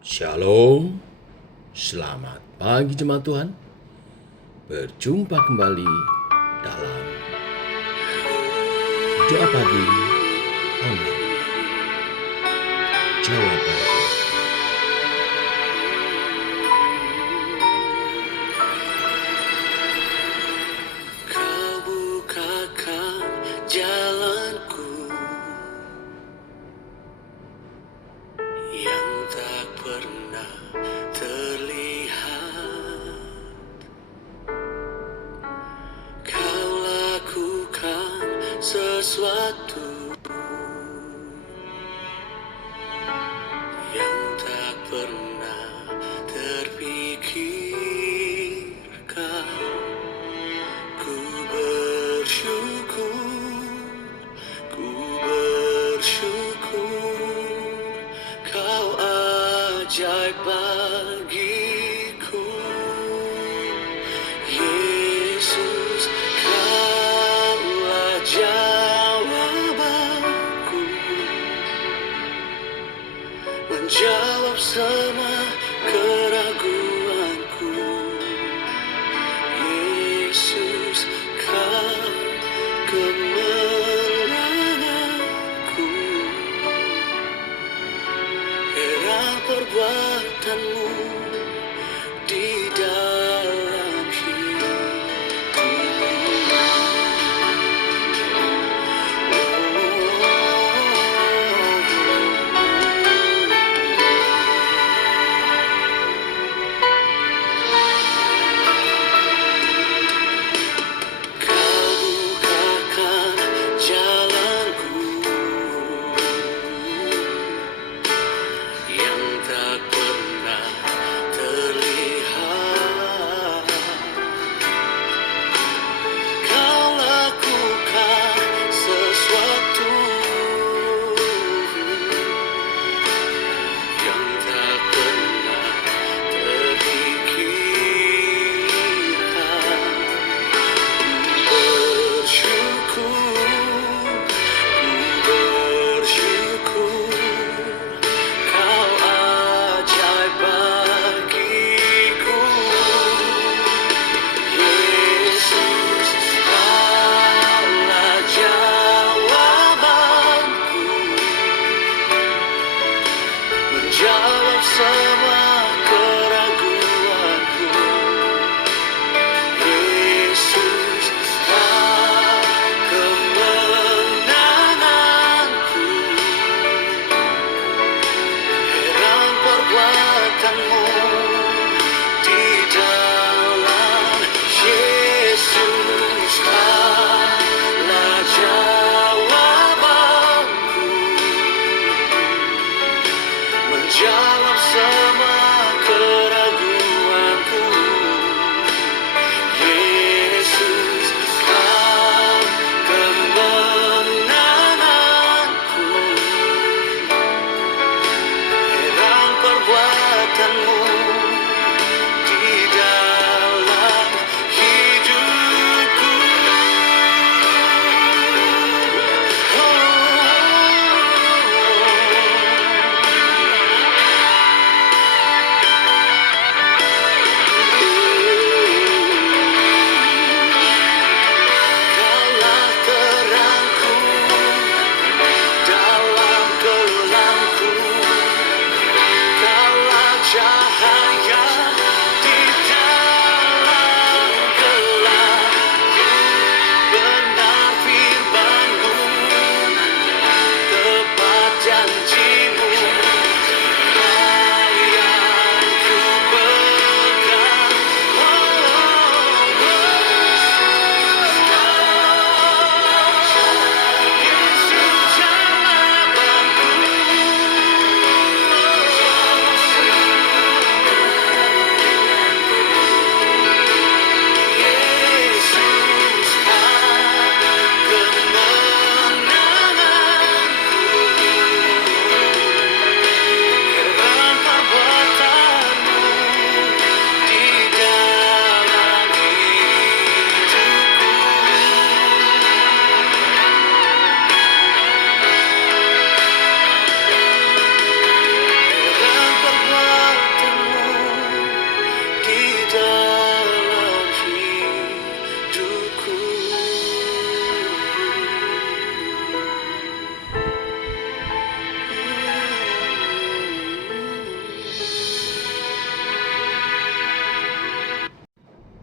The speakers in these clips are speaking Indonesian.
Shalom, selamat pagi jemaat Tuhan. Berjumpa kembali dalam doa pagi online. Jawaban. Kau bukakan jalanku yang tak pernah terlihat. Kau lakukan sesuatu yang tak pernah terpikirkan. Ku bersyukur, kau ajaib bagiku. Yesus, kaulah jawabanku, menjawab semua keraguanku. Yesus, kau kemenanganku. Heran perbuatanmu di dalam hidupku. Kau bukakan jalanku yang tak pernah terlihat. Kau lakukan sesuatu yang tak pernah terpikirkan. Bersyukur, kau ajaib bagiku. Yesus, kaulah jawabanku, menjawab semua keraguanku. Yesus, kau kemenanganku. Heran perbuatanmu di dalam. Yesus, kaulah jawabanku, menjawab semua keraguanku. Yesus, kau kemenanganku. Heran perbuatanmu di dalam hidupku.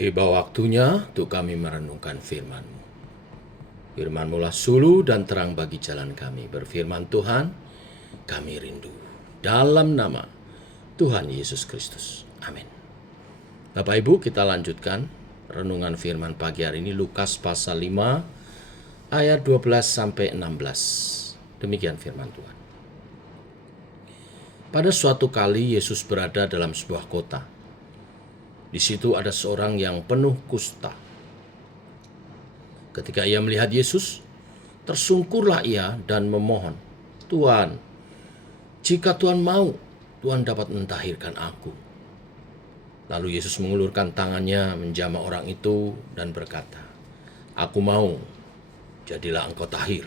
Tiba waktunya untuk kami merenungkan firman-Mu. Firman-Mu lah suluh dan terang bagi jalan kami. Berfirman Tuhan, kami rindu. Dalam nama Tuhan Yesus Kristus. Amin. Bapak Ibu, kita lanjutkan renungan firman pagi hari ini, Lukas pasal 5 ayat 12 sampai 16. Demikian firman Tuhan. Pada suatu kali Yesus berada dalam sebuah kota. Di situ ada seorang yang penuh kusta. Ketika ia melihat Yesus, tersungkurlah ia dan memohon, "Tuhan, jika Tuhan mau, Tuhan dapat mentahirkan aku." Lalu Yesus mengulurkan tangannya menjamah orang itu dan berkata, "Aku mau, jadilah engkau tahir."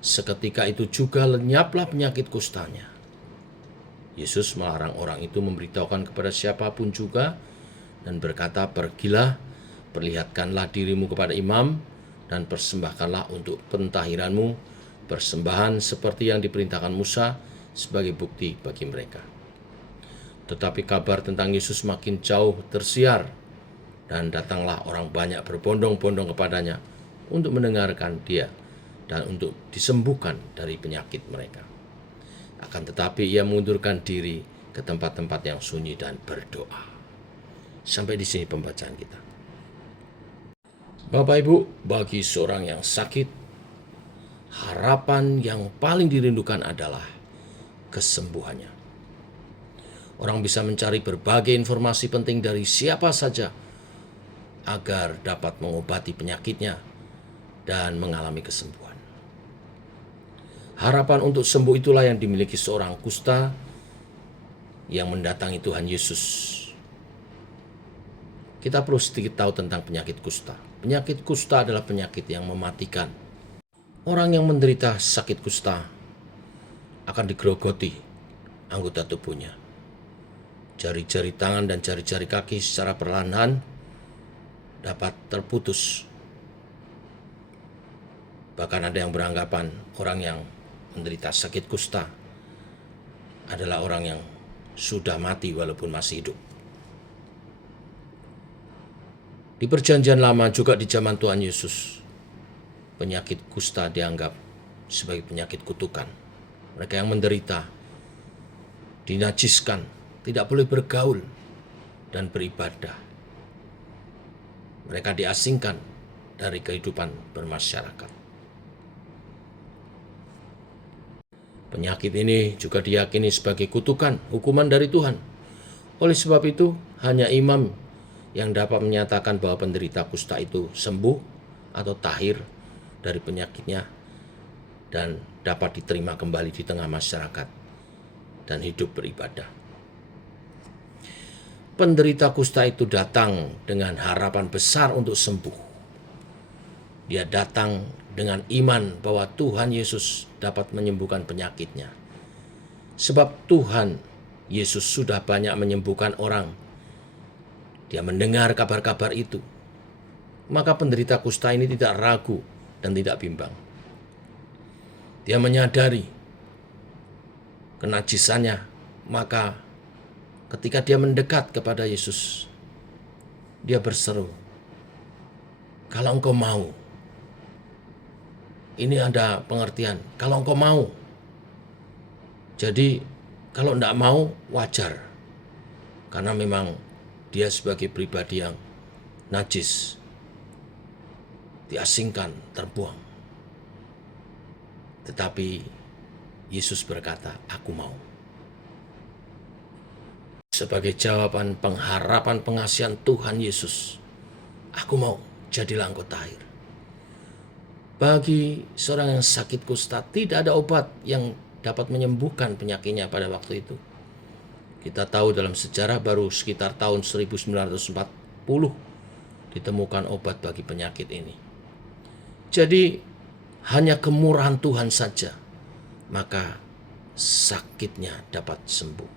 Seketika itu juga lenyaplah penyakit kustanya. Yesus melarang orang itu memberitahukan kepada siapapun juga dan berkata, "Pergilah, perlihatkanlah dirimu kepada imam dan persembahkanlah untuk pentahiranmu persembahan seperti yang diperintahkan Musa sebagai bukti bagi mereka." Tetapi kabar tentang Yesus makin jauh tersiar dan datanglah orang banyak berbondong-bondong kepadanya untuk mendengarkan dia dan untuk disembuhkan dari penyakit mereka. Akan tetapi ia mengundurkan diri ke tempat-tempat yang sunyi dan berdoa. Sampai di sini pembacaan kita. Bapak Ibu, bagi seorang yang sakit, harapan yang paling dirindukan adalah kesembuhannya. Orang bisa mencari berbagai informasi penting dari siapa saja agar dapat mengobati penyakitnya dan mengalami kesembuhan. Harapan untuk sembuh itulah yang dimiliki seorang kusta yang mendatangi Tuhan Yesus. Kita perlu sedikit tahu tentang penyakit kusta. Penyakit kusta adalah penyakit yang mematikan. Orang yang menderita sakit kusta akan digerogoti anggota tubuhnya. Jari-jari tangan dan jari-jari kaki secara perlahan dapat terputus. Bahkan ada yang beranggapan orang yang menderita sakit kusta adalah orang yang sudah mati walaupun masih hidup. Di Perjanjian Lama juga di zaman Tuhan Yesus, penyakit kusta dianggap sebagai penyakit kutukan. Mereka yang menderita dinajiskan, tidak boleh bergaul dan beribadah. Mereka diasingkan dari kehidupan bermasyarakat. Penyakit ini juga diyakini sebagai kutukan, hukuman dari Tuhan. Oleh sebab itu, hanya imam yang dapat menyatakan bahwa penderita kusta itu sembuh atau tahir dari penyakitnya dan dapat diterima kembali di tengah masyarakat dan hidup beribadah. Penderita kusta itu datang dengan harapan besar untuk sembuh. Dia datang dengan iman bahwa Tuhan Yesus dapat menyembuhkan penyakitnya. Sebab Tuhan Yesus sudah banyak menyembuhkan orang. Dia mendengar kabar-kabar itu. Maka penderita kusta ini tidak ragu dan tidak bimbang. Dia menyadari kenajisannya, maka ketika dia mendekat kepada Yesus, dia berseru, "Kalau engkau mau." Ini ada pengertian, kalau engkau mau. Jadi kalau tidak mau wajar. Karena memang dia sebagai pribadi yang najis, diasingkan, terbuang. Tetapi Yesus berkata, "Aku mau." Sebagai jawaban pengharapan pengasihan Tuhan Yesus, "Aku mau, jadilah engkau tahir." Bagi seorang yang sakit kusta, tidak ada obat yang dapat menyembuhkan penyakitnya pada waktu itu. Kita tahu dalam sejarah baru sekitar tahun 1940 ditemukan obat bagi penyakit ini. Jadi hanya kemurahan Tuhan saja, maka sakitnya dapat sembuh.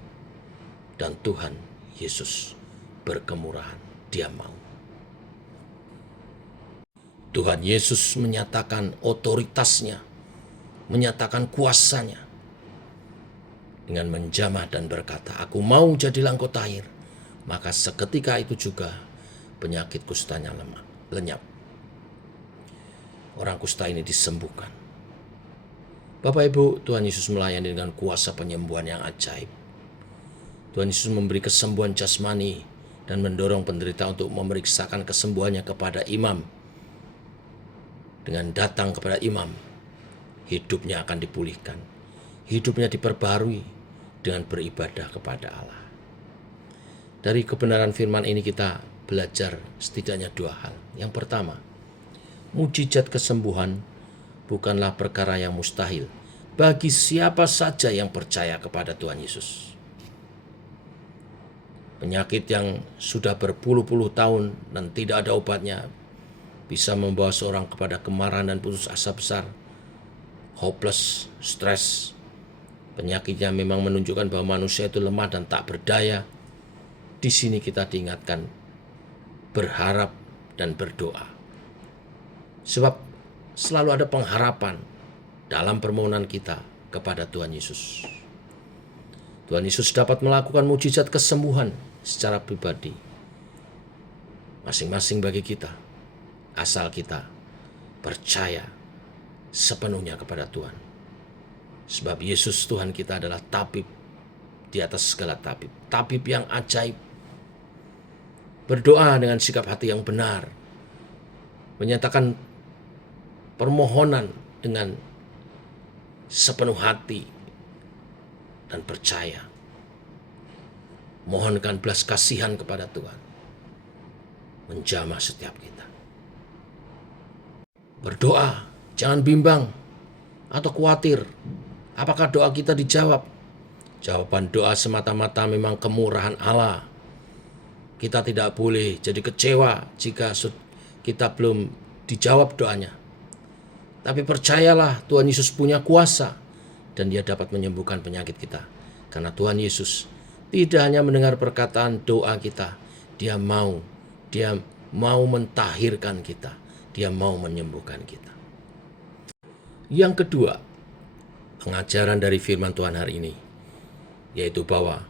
Dan Tuhan Yesus berkemurahan, Dia mau. Tuhan Yesus menyatakan otoritasnya, menyatakan kuasanya dengan menjamah dan berkata, "Aku mau, jadilah engkau tahir." Maka seketika itu juga penyakit kustanya lenyap. Orang kusta ini disembuhkan. Bapak Ibu, Tuhan Yesus melayani dengan kuasa penyembuhan yang ajaib. Tuhan Yesus memberi kesembuhan jasmani dan mendorong penderita untuk memeriksakan kesembuhannya kepada imam. Dengan datang kepada imam, hidupnya akan dipulihkan. Hidupnya diperbarui dengan beribadah kepada Allah. Dari kebenaran firman ini kita belajar setidaknya 2 hal. Yang pertama, mujizat kesembuhan bukanlah perkara yang mustahil bagi siapa saja yang percaya kepada Tuhan Yesus. Penyakit yang sudah berpuluh-puluh tahun dan tidak ada obatnya bisa membawa seorang kepada kemarahan dan putus asa besar, hopeless, stres. Penyakitnya memang menunjukkan bahwa manusia itu lemah dan tak berdaya. Di sini kita diingatkan berharap dan berdoa. Sebab selalu ada pengharapan dalam permohonan kita kepada Tuhan Yesus. Tuhan Yesus dapat melakukan mujizat kesembuhan secara pribadi. Masing-masing bagi kita, asal kita percaya sepenuhnya kepada Tuhan. Sebab Yesus Tuhan kita adalah tabib di atas segala tabib. Tabib yang ajaib. Berdoa dengan sikap hati yang benar. Menyatakan permohonan dengan sepenuh hati dan percaya. Mohonkan belas kasihan kepada Tuhan. Menjamah setiap kita. Berdoa, jangan bimbang atau khawatir. Apakah doa kita dijawab? Jawaban doa semata-mata memang kemurahan Allah. Kita tidak boleh jadi kecewa jika kita belum dijawab doanya. Tapi percayalah Tuhan Yesus punya kuasa dan Dia dapat menyembuhkan penyakit kita. Karena Tuhan Yesus tidak hanya mendengar perkataan doa kita, Dia mau mentahirkan kita, Dia mau menyembuhkan kita. Yang kedua, pengajaran dari firman Tuhan hari ini, yaitu bahwa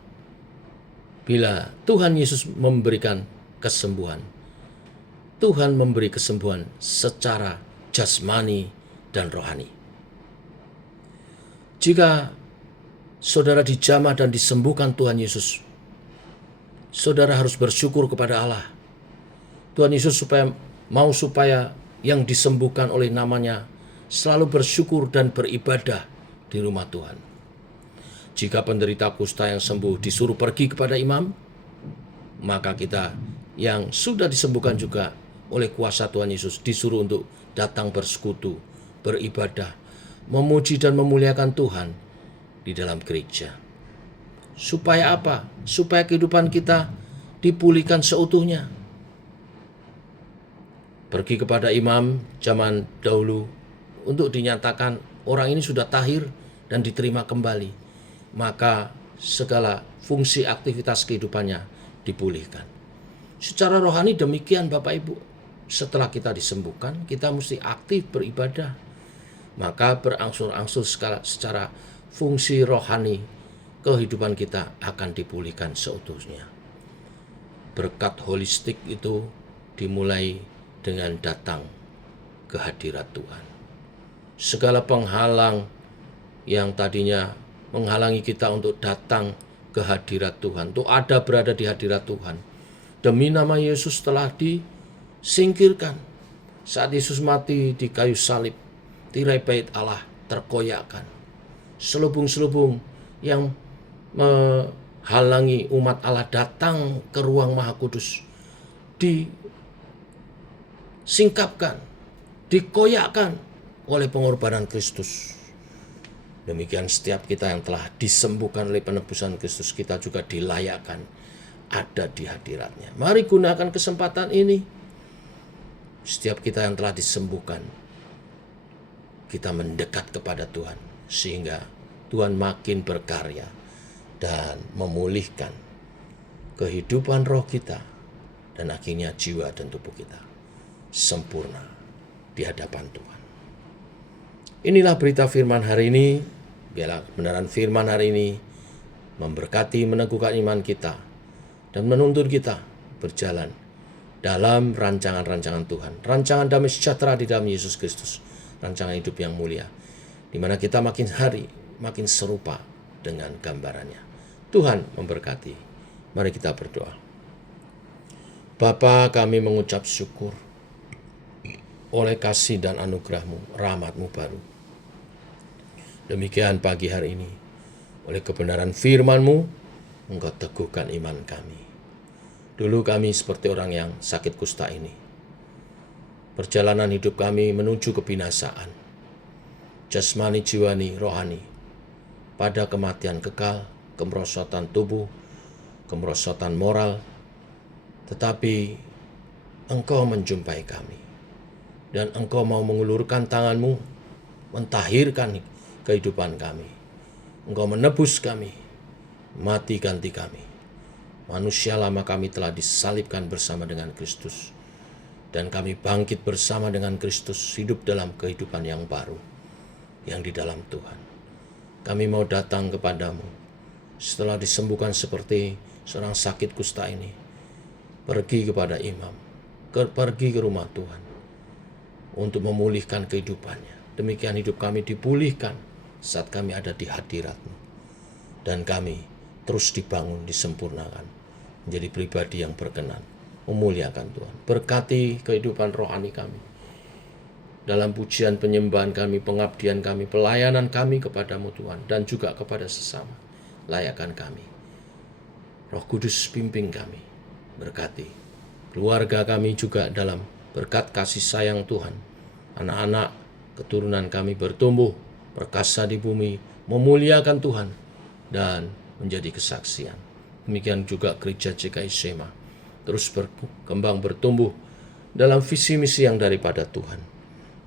bila Tuhan Yesus memberikan kesembuhan, Tuhan memberi kesembuhan secara jasmani dan rohani. Jika saudara dijamah dan disembuhkan Tuhan Yesus, saudara harus bersyukur kepada Allah. Tuhan Yesus supaya yang disembuhkan oleh namanya selalu bersyukur dan beribadah di rumah Tuhan. Jika penderita kusta yang sembuh disuruh pergi kepada imam, maka kita yang sudah disembuhkan juga oleh kuasa Tuhan Yesus disuruh untuk datang bersekutu, beribadah, memuji dan memuliakan Tuhan di dalam gereja. Supaya apa? Supaya kehidupan kita dipulihkan seutuhnya. Pergi kepada imam zaman dahulu untuk dinyatakan orang ini sudah tahir dan diterima kembali. Maka segala fungsi aktivitas kehidupannya dipulihkan. Secara rohani demikian Bapak Ibu. Setelah kita disembuhkan, kita mesti aktif beribadah. Maka berangsur-angsur secara fungsi rohani kehidupan kita akan dipulihkan seutuhnya. Berkat holistik itu dimulai dengan datang ke hadirat Tuhan. Segala penghalang yang tadinya menghalangi kita untuk datang ke hadirat Tuhan, untuk berada di hadirat Tuhan, demi nama Yesus telah disingkirkan. Saat Yesus mati di kayu salib, tirai bait Allah terkoyakkan. Selubung-selubung yang menghalangi umat Allah datang ke ruang Maha Kudus disingkapkan, dikoyakkan oleh pengorbanan Kristus. Demikian setiap kita yang telah disembuhkan oleh penebusan Kristus, kita juga dilayakkan ada di hadiratnya. Mari gunakan kesempatan ini. Setiap kita yang telah disembuhkan, kita mendekat kepada Tuhan, sehingga Tuhan makin berkarya dan memulihkan kehidupan roh kita, dan akhirnya jiwa dan tubuh kita sempurna di hadapan Tuhan. Inilah berita firman hari ini. Biarlah kebenaran firman hari ini memberkati, meneguhkan iman kita, dan menuntun kita berjalan dalam rancangan-rancangan Tuhan. Rancangan damai sejahtera di dalam Yesus Kristus. Rancangan hidup yang mulia, di mana kita makin hari makin serupa dengan gambarannya. Tuhan memberkati. Mari kita berdoa. Bapa, kami mengucap syukur oleh kasih dan anugerah-Mu, rahmat-Mu baru. Demikian pagi hari ini, oleh kebenaran firman-Mu, Engkau teguhkan iman kami. Dulu kami seperti orang yang sakit kusta ini. Perjalanan hidup kami menuju kebinasaan. Jasmani, jiwani, rohani. Pada kematian kekal, kemerosotan tubuh, kemerosotan moral. Tetapi Engkau menjumpai kami. Dan Engkau mau mengulurkan tangan-Mu, mentahirkan kehidupan kami. Engkau menebus kami, mati ganti kami. Manusia lama kami telah disalibkan bersama dengan Kristus. Dan kami bangkit bersama dengan Kristus, hidup dalam kehidupan yang baru, yang di dalam Tuhan. Kami mau datang kepadamu, setelah disembuhkan seperti seorang sakit kusta ini, pergi kepada imam, pergi ke rumah Tuhan, untuk memulihkan kehidupannya. Demikian hidup kami dipulihkan saat kami ada di hadirat-Mu. Dan kami terus dibangun, disempurnakan, menjadi pribadi yang berkenan, memuliakan Tuhan. Berkati kehidupan rohani kami, dalam pujian penyembahan kami, pengabdian kami, pelayanan kami kepadamu Tuhan, dan juga kepada sesama. Layakkan kami. Roh Kudus pimpin kami, berkati keluarga kami juga dalam berkat kasih sayang Tuhan. Anak-anak keturunan kami bertumbuh, perkasa di bumi, memuliakan Tuhan, dan menjadi kesaksian. Demikian juga gereja GKI Sema terus berkembang, bertumbuh dalam visi misi yang daripada Tuhan.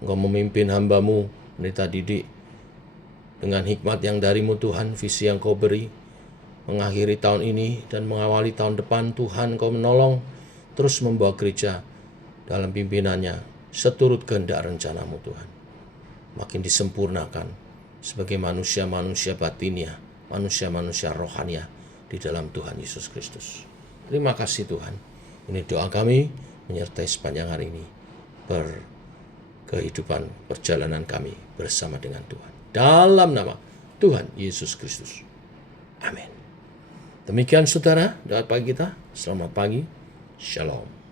Engkau memimpin hamba-Mu, Pendeta Didik, dengan hikmat yang dari-Mu Tuhan, visi yang Kau beri, mengakhiri tahun ini dan mengawali tahun depan. Tuhan, Kau menolong, terus membawa gereja dalam pimpinannya, seturut kehendak rencana-Mu Tuhan. Makin disempurnakan sebagai manusia-manusia batinia, manusia-manusia rohania di dalam Tuhan Yesus Kristus. Terima kasih Tuhan. Ini doa kami menyertai sepanjang hari ini kehidupan perjalanan kami bersama dengan Tuhan. Dalam nama Tuhan Yesus Kristus. Amin. Demikian saudara, doa pagi kita. Selamat pagi. Shalom.